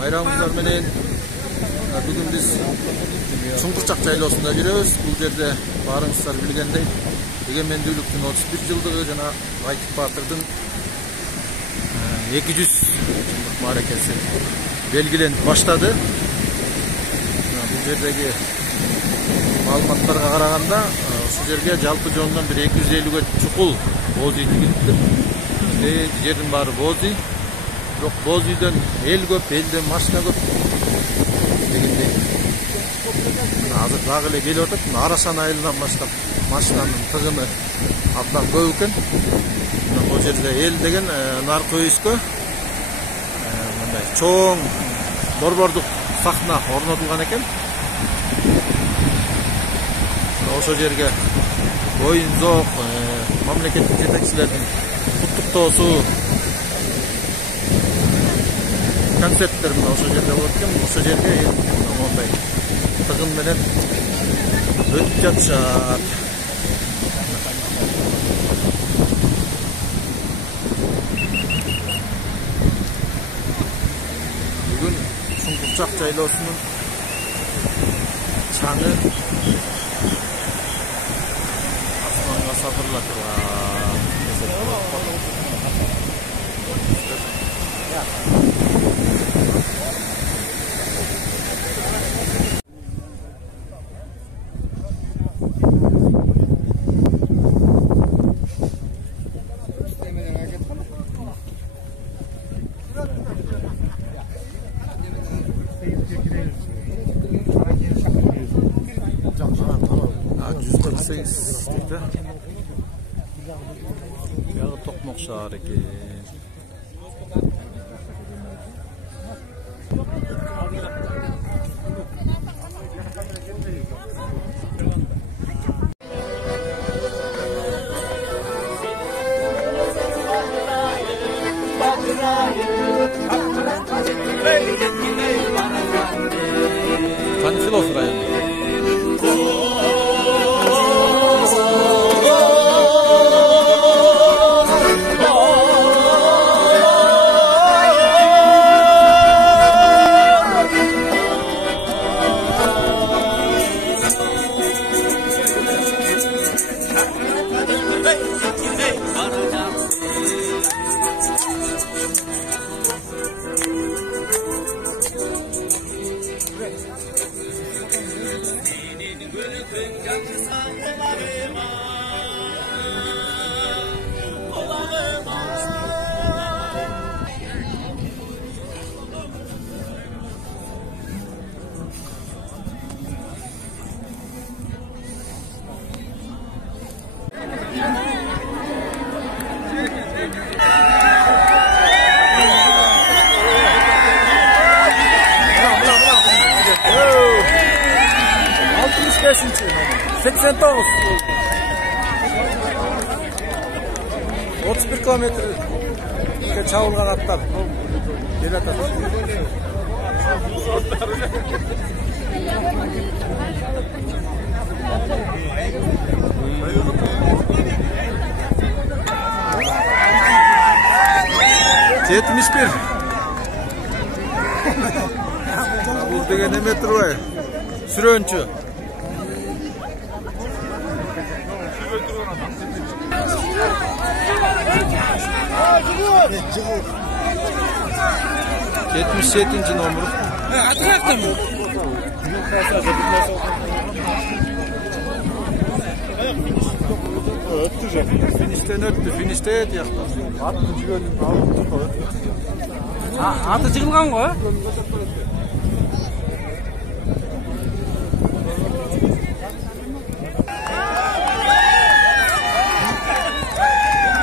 Bayramımızlar menен bugün biz Чуңкурчак жайлоосунда жүрөбүз. Бул жерде баарыңыздар билгендей эгемендүүлүктүн 31 жылдыгы жана Айтып Баатырдын 200 жылдык мааракеси белгиленип баштады. Бул жердеги маалыматтарга караганда ушул жерге жалпы жонунан бир 250ге чукул боз үй тигилиптир. Жердин баары боз үй. Бирок боз үйдөн эл көп, элден машина көп дегендей. Азыр дагы эле келип атат. Арашан айылынан баштап машинанын тыгыны абдан көп экен. Бул жерде эл деген наркы өйүскө мындай чоң борбордук сахна орнотулган экен. Ошол жерге оюн-зоок, мамлекеттик жетекчилердин куттуктоосу, концерттер мына ошол жерде болот экен. Ошол жерге мондай тыгын менен өтүп жатышат. Бүгүн Чуңкурчак жайлоосунун чаңы асманга сапырыла турган. Yağı Tokmok şahar eкен. Panifilos rayonu. Seksen 31 kilometre çağılgan atlar gel atar. Yetmiş bir. Bu degen ne metre var? Sürönçü. Yetmiş 7. numara. Atırakta mı? Finişten öttü. Finişte et yaktı. Atı çıkılgan mı?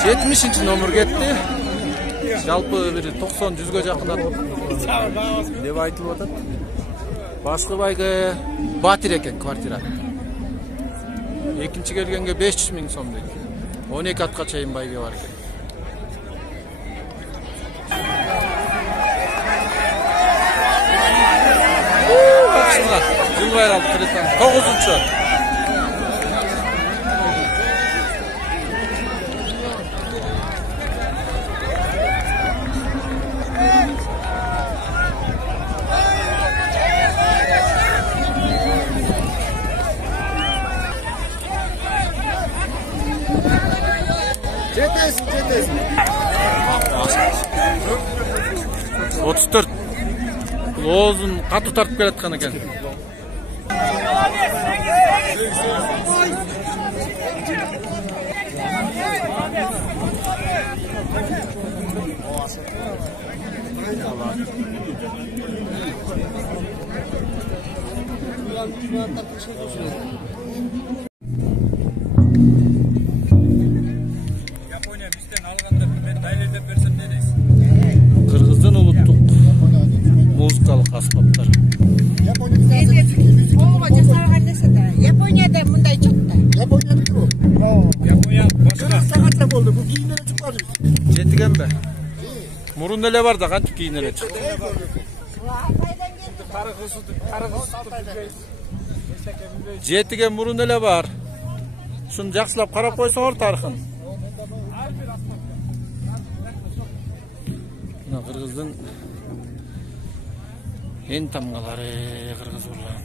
Yetmişinci numara gitti. Жалпы bir 90-100'e жақын деп айтылып атат. Башкы байга батир экен квартира. Экинчи келгенге 500 000 сом дейт. 12 атка чейин байга бар экен. Жыл байрамы 9-чу. 34. Бұл оозун катуу тартып келаткан экен. Япония бізден алғандар мен дәлелдеп берсем не дейсің? Кыргыздын улуттук музыкалык аспаптары. Японияда мындай жок да. Япония башка. Сағатта болды, бұл кейінлері шықпады. Жетигенбе? Мурун эле бар да кантип кийин эле чыкты. Жетиген мурун эле бар. Шуну жакшылап карап койсоңор тарыхын. Мына кыргыздын эн тамгалары кыргыз урлан.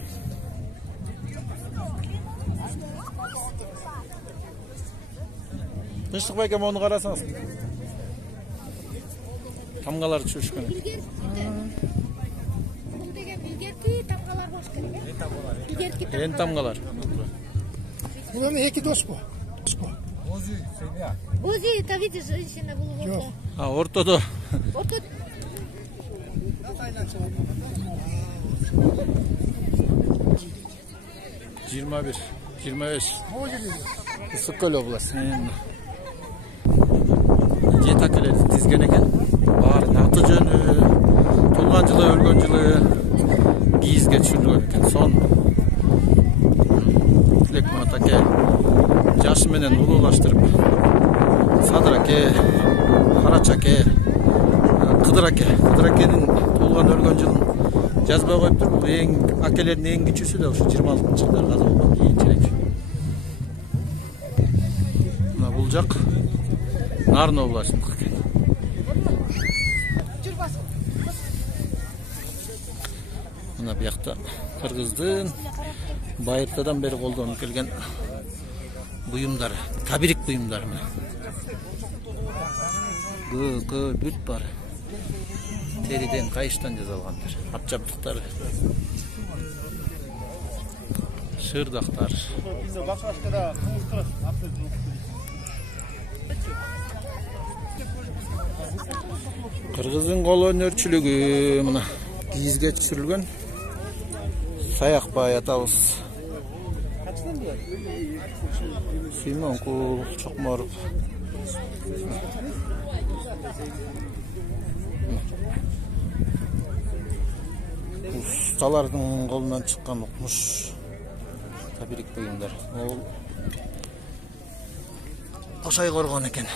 Тынчтык байке мону карасаңыз. Тамгалары чүрүшкөн. Эн тамгалар. Bunların iki dost bu. Узи, это видишь, женщина была. А, ортодо. Вот тут. Жыйырма бир, 25. Ысык-Көл областы. Жет акелерди тизген экен. Баарын аты жөнү, туулган жылы, өлгөн жылы кийизге түшүрүлгөн экен. Сон Тилекмамат аке жашы менен улуулаштырып, Садыр аке, Карач аке, Кыдыр акенин туулган өлгөн жылын жазбай коюптур. Бул эң акелердин эң кичүүсү да ушу 26-жылдар каза болгон кийинчерээк. Мына бул жак Нарын областындыкы экен. Мына биякта кыргыздын байыртадан бери колдонуп келген буюмдары, табирик буюмдары. Бүт бар. Териден, кайыштан жасалгандар. Ат жабдыктар. Шырдактар. Кыргыздын кол өнөрчүлүгү мына кийизге түшүрүлгөн. Саякбай атабыз. Симонкул, Чокморов. Ustalardын колунан чыккан укмуш табирик буюмдар. Ол Кошай коргон экен.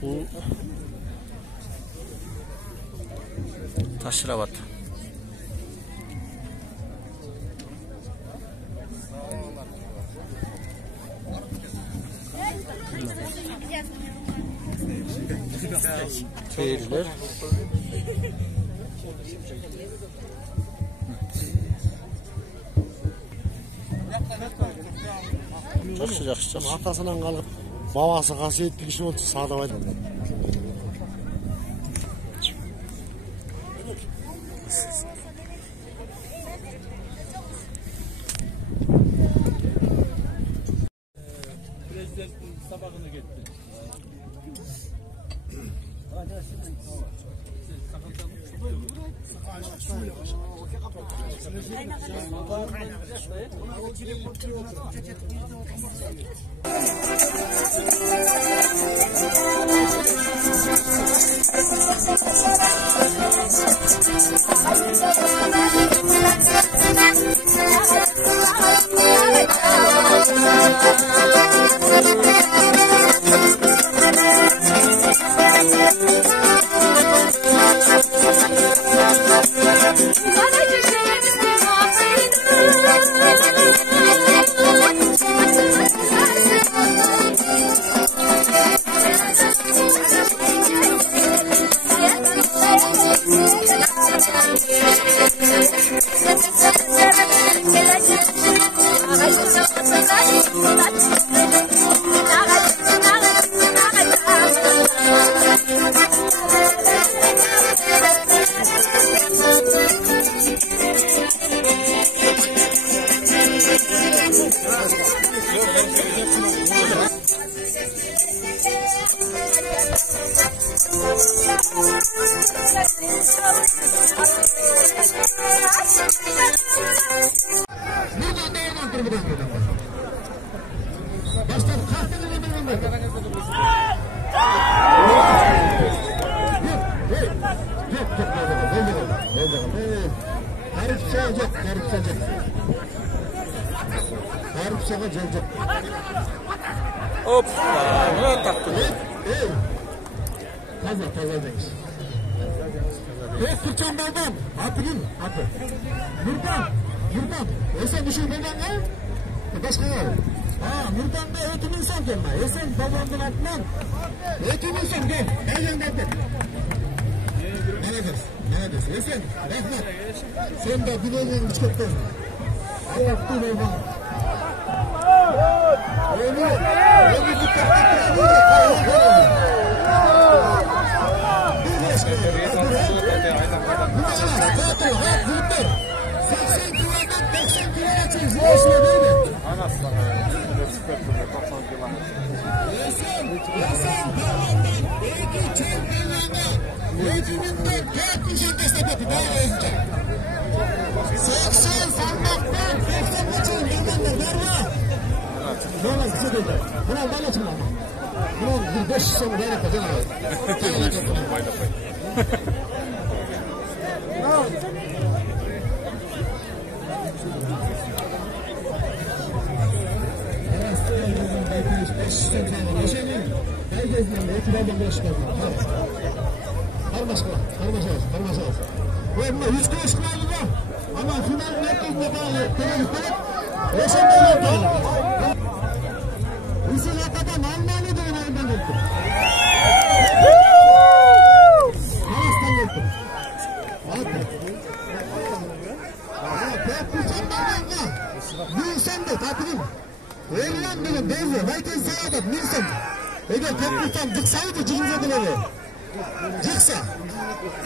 Бул Ташрабат. Terilер. Жақсы. Атасынан қалып, бабасы қасиетті кіші болды, садап айтып. Президенттің сабағына кетті. Korrupsiya yok, korrupsiya yok. Korrupsiyaga jol yok. Hoppa, buna taktı. Taza deyiz. Kurçan baldan, atın, atı. Nurdan. Esen bir şey baldan ya? Başka ya. Nurdan da ötün insan gelme. Esen baldanın atman. Ötün insan gel. Gel. Neredesin? Esen, rahmet. Sen de bileğinin çıkarttın. Ayaktın olma. Öyle dikkatli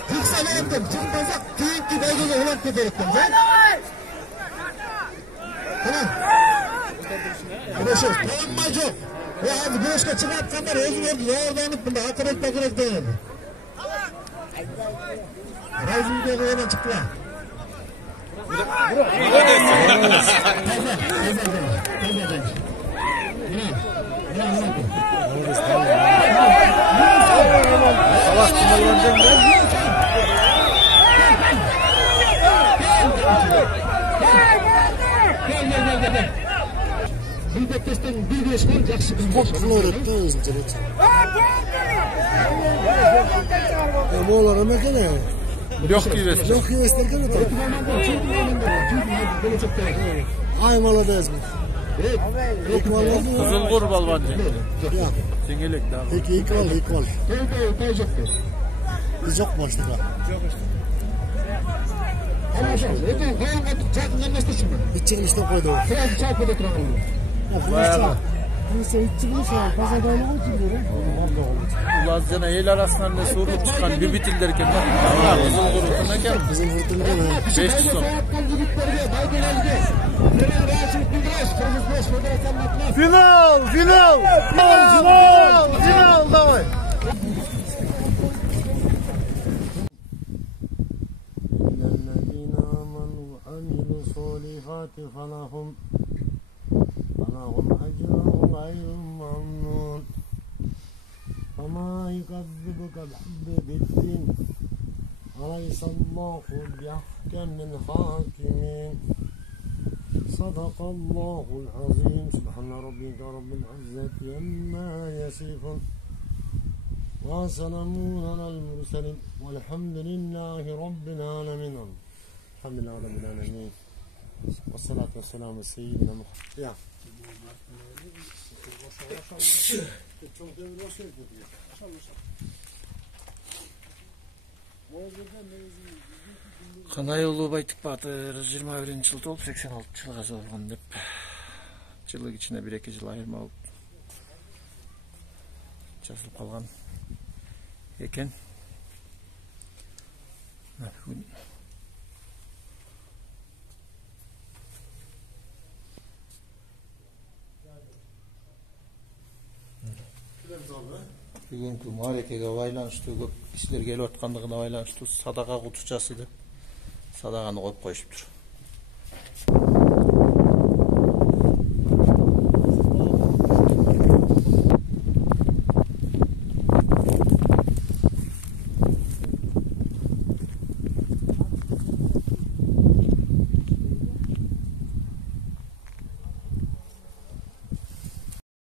Jiksa ne yaptım? Çıkmazsa keyifli belgeli ulan köperektim. Güneşiz. Tanınma çok. Ve abi güneşe çıkart kadar özü verdi. Doğrudanıp bunda hakaret bakırek değil. Razım diye koyadan çıktılar. Savaş kumalarından ben. Gel. Bir testten bir güneş var, yakşı bir güneş var. Çok öğretti özünce. Bu olara mekene ya. Yok güvesin. Yok güvesin derken de Aymaladayız bu. Kızıl kur balvancı. Çengelek daha. Peki ikval. Biz yok başlık ha. Hiç çıkmışta koydu o. Bayağı. Neyse hiç çıkmış ya. Pazardan o çıkıyor. Ulan sana el arasından ne sorup çıkan bir bitil derken bak. Kızıl kurutuna gel. Bizim hırtını gel ha. 500 son. Final давай. الذين آمنوا وعملوا الصالحات فلهم أجر غير ممنون فما يكذبك بعد الدين أليس الله بأحكم الحاكمين صدق الله العظيم سبحان ربك رب العزة عما يصفون وسلام على المرسلين والحمد لله رب العالمين الحمد لله رب العالمين والصلاة والسلام على سيدنا محمد يا Kanayolu Baytık Batır 21. yıl olup 86 yılga solgan dep жылдык içine 1-2 yıl ayırma жазылып kalgan eken. Бүгүнкү маарекеге байланыштуу көп кишилер келип аткандыгына байланыштуу садака кутучасы деп садаганы коюп коюшуптур.